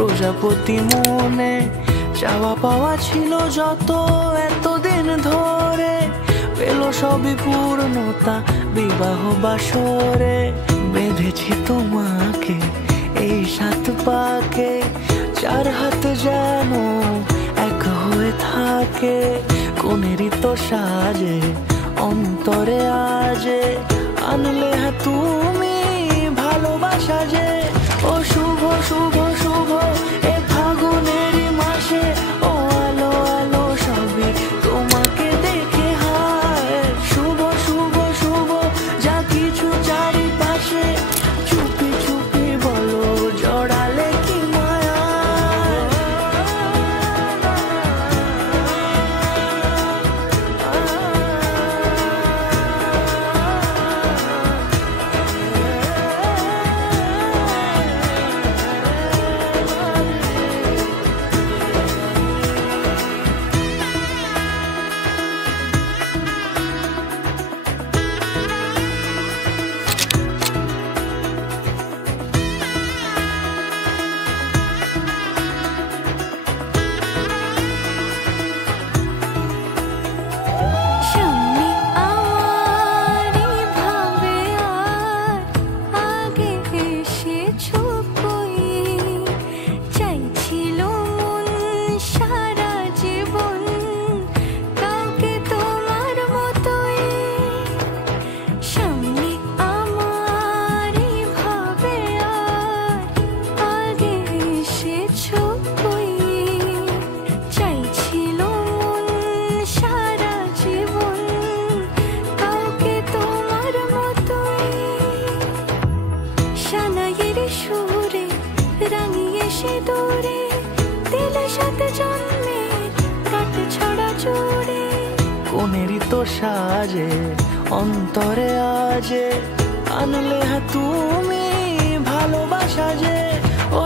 প্রজাপতি মনে চাওয়া পাওয়া ছিল যত এতদিন ধরে, পেল সবই পূর্ণতা বিবাহ বাসরে। বেঁধেছি তোমাকে এই 7 পাকে, 4 হাত যেন এক হয়ে থাকে। কোনেরই তো সাজে অন্তরে আজে, আনলে হ্যাঁ তুমি ভালোবাসা যে। ও শুভ শুভ শুভ এ ফাগুনেরই মাসে, ও আলো আলো সবই তোমাকে দেখে হায়। শুভ শুভ শুভ যা কিছু চারিপাশে, চুপি চুপি বলো জড়ালে কি মায়া। কোনেরই তো সাজে অন্তরে আজে, আনলে হ্যাঁ তুমি ভালোবাসা যে। ও